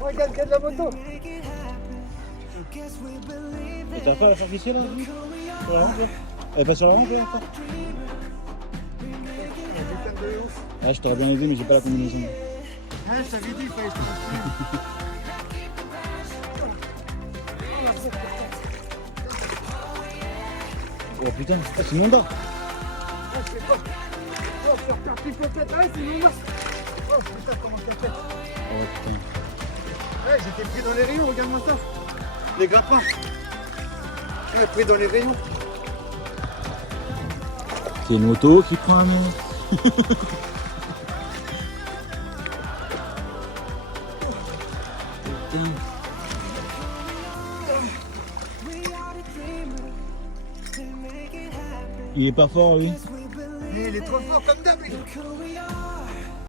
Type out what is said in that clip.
Regarde, regarde la moto. Et t'as pas la faire ici là sur la rampe là. Elle passe sur la rampe là encore. Putain de ouf. Ah, je t'aurais bien aidé, mais j'ai pas la combinaison. Hein, je t'avais dit, il fallait que je te fasse. Oh putain, ah, c'est mon bas. Ah, je fais quoi? Oh, je vais refaire pipopette. Ah, c'est mon gars. Oh putain, comment t'as fait? Oh putain. Ouais, j'étais pris dans les rayons, regarde-moi ça. Les grappins. Ouais, pris dans les rayons. C'est une moto qui prend un nom. Putain. Il est pas fort lui. Il est trop fort comme d'hab, lui.